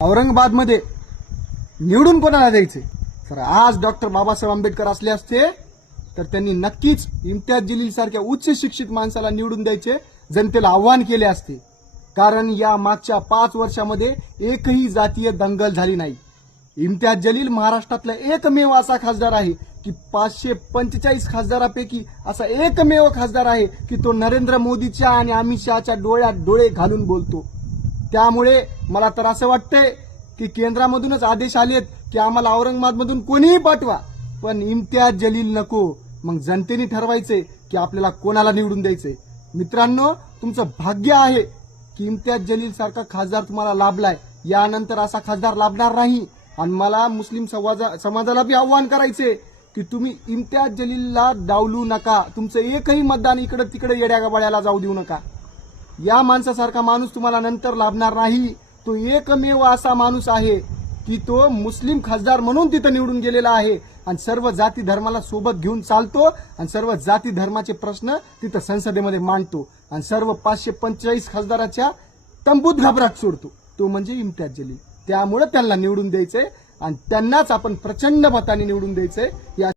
औरंगाबादमध्ये निवडून कोणाला द्यायचे? तर आज डॉक्टर बाबासाहेब आंबेडकर असले असते तर त्यांनी नक्कीच इम्तियाज जलील सारख्या उच्च शिक्षित माणसाला निवडून द्यायचे जनतेला आव्हान केले असते. कारण या मागच्या 5 वर्षामध्ये एकही जातीय दंगल झाली नाही. इम्तियाज जलील महाराष्ट्रातला एकमेव असा खासदार आहे की 545 खासदारापैकी असा एकमेव खासदार आहे की तो नरेंद्र मोदीच्या आणि अमित शहाच्या डोळ्यात डोळे घालून बोलतो. त्यामुळे मला तर असं वाटतंय की केंद्रामधूनच आदेश आलेत की आम्हाला औरंगाबादमधून कोणीही पाठवा, पण इम्तियाज जलील नको. मग जनतेने ठरवायचंय की आपल्याला कोणाला निवडून द्यायचंय. मित्रांनो, तुमचं भाग्य आहे की इम्तियाज जलील सारखा खासदार तुम्हाला लाभलाय. यानंतर असा खासदार लाभणार नाही. आणि मला मुस्लिम समाजाला बी आव्हान करायचे की तुम्ही इम्तियाज जलीलला डावलू नका. तुमचं एकही मतदान इकडे तिकडे येड्या गबाळ्याला जाऊ देऊ नका. या माणसासारखा माणूस तुम्हाला नंतर लाभणार नाही. तो एकमेव असा माणूस आहे की तो मुस्लिम खासदार म्हणून तिथं निवडून गेलेला आहे आणि सर्व जाती धर्माला सोबत घेऊन चालतो आणि सर्व जाती धर्माचे प्रश्न तिथं संसदेमध्ये मांडतो आणि सर्व 545 खासदाराच्या तंबूत घाबराट सोडतो. तो म्हणजे इम्तियाज जलील. त्यामुळे त्यांना निवडून द्यायचंय आणि त्यांनाच आपण प्रचंड मताने निवडून द्यायचंय.